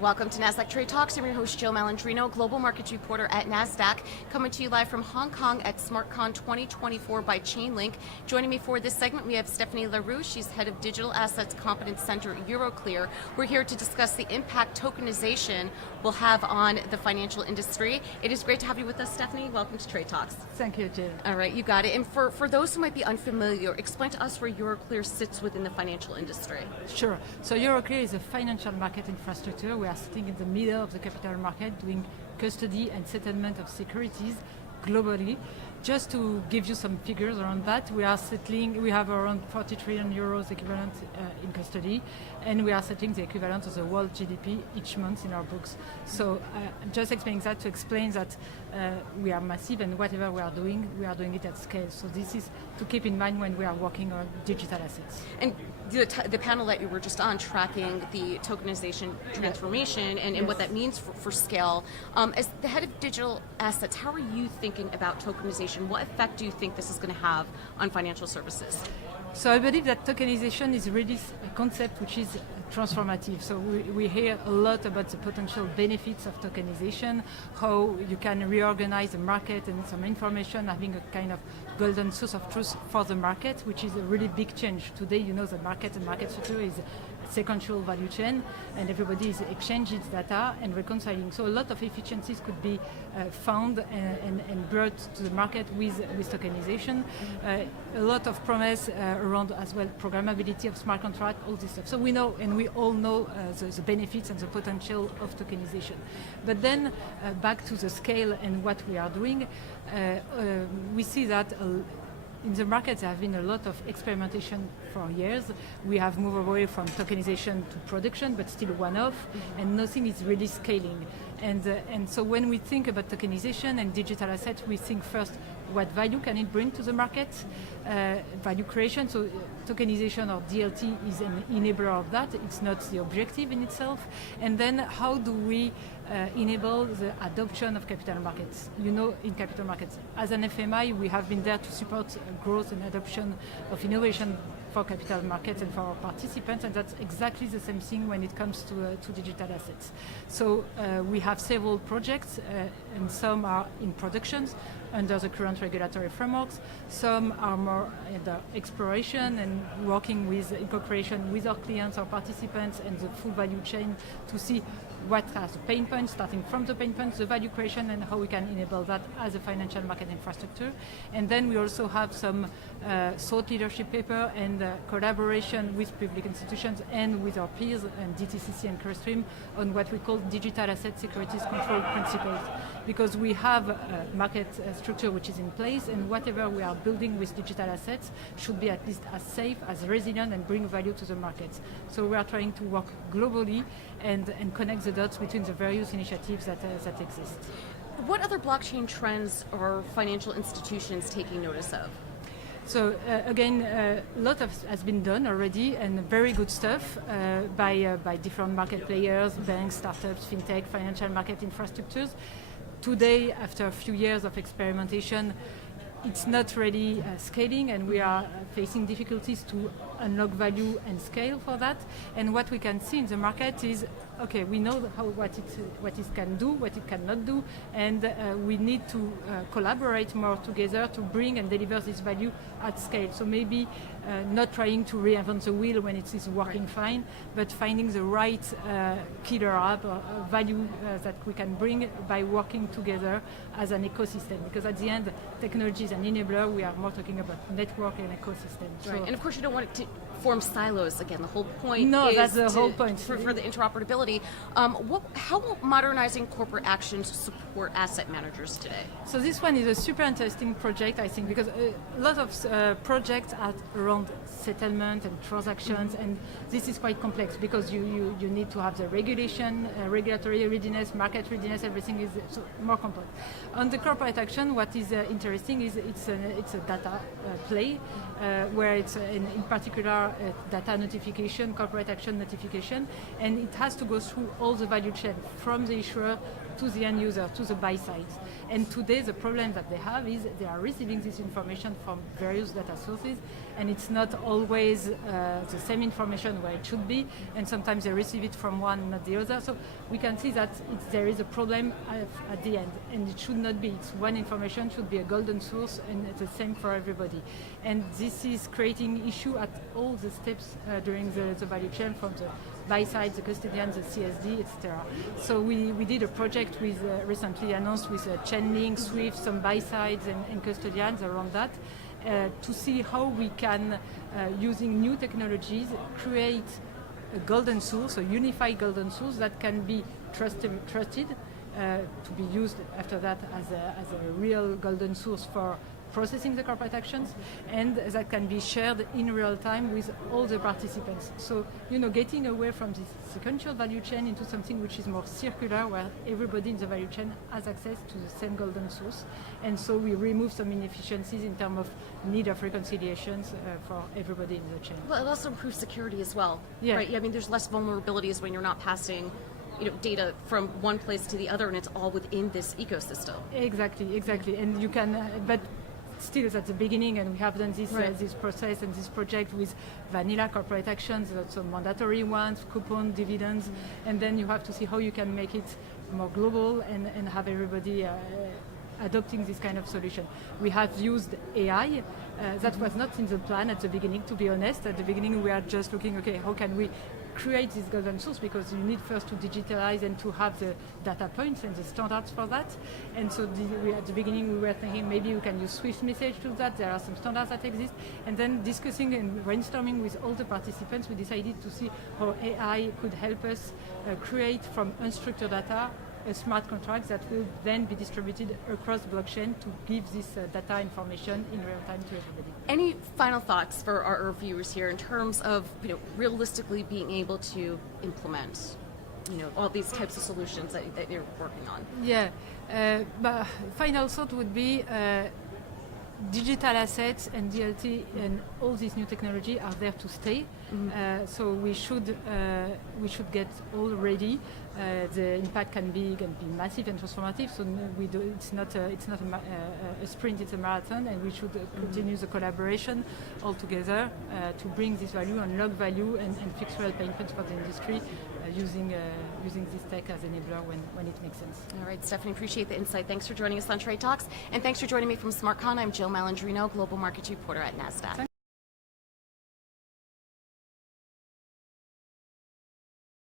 Welcome to Nasdaq TradeTalks. I'm your host, Jill Malandrino, global markets reporter at Nasdaq, coming to you live from Hong Kong at SmartCon 2024 by Chainlink. Joining me for this segment, we have Stéphanie Lheureux. She's head of Digital Assets Competence Center, Euroclear. We're here to discuss the impact tokenization will have on the financial industry. It is great to have you with us, Stéphanie. Welcome to TradeTalks. Thank you, Jill. All right, you got it. And for those who might be unfamiliar, explain to us where Euroclear sits within the financial industry. Sure. So Euroclear is a financial market infrastructure. We are sitting in the middle of the capital market doing custody and settlement of securities globally. Just to give you some figures around that, we have around 40 trillion euros equivalent in custody, and we are settling the equivalent of the world GDP each month in our books. So just explaining that to explain that we are massive, and whatever we are doing it at scale. So this is to keep in mind when we are working on digital assets. And the panel that you were just on, tracking the tokenization transformation and what that means for scale. As the head of digital assets, how are you thinking about tokenization? What effect do you think this is going to have on financial services? So I believe that tokenization is really a concept which is transformative. So we hear a lot about the potential benefits of tokenization, how you can reorganize the market and some information, having a kind of golden source of truth for the market, which is a really big change. Today, you know, the market and market structure is sequential value chain, and everybody is exchanging data and reconciling. So a lot of efficiencies could be found and brought to the market with tokenization. A lot of promise around as well programmability of smart contract, all this stuff. So we know, and we all know the benefits and the potential of tokenization. But then back to the scale and what we are doing, we see that in the market, there have been a lot of experimentation for years. We have moved away from tokenization to production, but still one-off, and nothing is really scaling. And so when we think about tokenization and digital assets, we think first, what value can it bring to the market? Value creation, so tokenization or DLT is an enabler of that. It's not the objective in itself. And then how do we enable the adoption of capital markets? You know, in capital markets, as an FMI, we have been there to support growth and adoption of innovation for capital markets and for our participants, and that's exactly the same thing when it comes to digital assets. So we have several projects, and some are in productions under the current regulatory frameworks. Some are more in the exploration and working in cooperation with our clients, our participants, and the full value chain to see what are the pain points, starting from the pain points, the value creation, and how we can enable that as a financial market infrastructure. And then we also have some thought leadership paper and collaboration with public institutions and with our peers and DTCC and Clearstream on what we call digital asset securities control principles. Because we have a market structure which is in place, and whatever we are building with digital assets should be at least as safe, as resilient, and bring value to the markets. So we are trying to work globally and connect the dots between the various initiatives that exist. What other blockchain trends are financial institutions taking notice of? So again, a lot has been done already, and very good stuff by different market players, banks, startups, fintech, financial market infrastructures. Today, after a few years of experimentation, it's not really scaling, and we are facing difficulties to unlock value and scale for that. And what we can see in the market is, okay, we know what it can do, what it cannot do, and we need to collaborate more together to bring and deliver this value at scale. So maybe not trying to reinvent the wheel when it is working fine, but finding the right killer app or value that we can bring by working together as an ecosystem. Because at the end, technology is an enabler. We are more talking about network and ecosystem. Right. So, and of course, you don't want it to form silos again. The whole point is that's the whole point. For the interoperability. How will modernizing corporate actions support asset managers today? So this one is a super interesting project, I think, because a lot of projects are around settlement and transactions, and this is quite complex because you need to have the regulation, regulatory readiness, market readiness, everything is so more complex. On the corporate action, what is interesting is it's a data play, where it's in particular data notification, corporate action notification, and it has to go through all the value chain from the issuer to the end user, to the buy side. And today the problem that they have is they are receiving this information from various data sources, and it's not always the same information where it should be, and sometimes they receive it from one, not the other. So we can see that there is a problem at the end, and it should not be. It's one information should be a golden source, and it's the same for everybody. And this is creating issue at all the steps during the value chain, from the buy side, the custodian, the CSD, etc. So we did a project with recently announced with Chainlink, Swift, some buy sides and custodians around that, to see how we can, using new technologies, create a golden source, a unified golden source that can be trusted to be used after that as a real golden source for processing the corporate actions, and that can be shared in real time with all the participants. So, getting away from this sequential value chain into something which is more circular, where everybody in the value chain has access to the same golden source. And so we remove some inefficiencies in terms of need of reconciliations for everybody in the chain. Well, it also improves security as well, yeah. right? I mean, there's less vulnerabilities when you're not passing data from one place to the other, and it's all within this ecosystem. Exactly. And you can, but still it's at the beginning, and we have done this right. This process and this project with vanilla corporate actions, so mandatory ones, coupon, dividends, and then you have to see how you can make it more global and have everybody adopting this kind of solution. We have used AI. That was not in the plan at the beginning, to be honest. At the beginning we are just looking, okay, how can we create this golden source, because you need first to digitalize and to have the data points and the standards for that. And so at the beginning we were thinking maybe we can use Swift message to that. There are some standards that exist. And then discussing and brainstorming with all the participants, we decided to see how AI could help us create from unstructured data a smart contract that will then be distributed across blockchain to give this data information in real time to everybody. Any final thoughts for our viewers here in terms of realistically being able to implement all these types of solutions that you're working on? Yeah, but final thought would be digital assets and DLT and all these new technology are there to stay. Mm-hmm. So we should get all ready. The impact can be massive and transformative. So it's not a sprint; it's a marathon, and we should continue the collaboration all together to bring this value, unlock value, and fix real pain points for the industry using this tech as enabler when it makes sense. All right, Stephanie, appreciate the insight. Thanks for joining us on Trade Talks, and thanks for joining me from SmartCon. I'm Jill Malandrino, Global Markets Reporter at Nasdaq.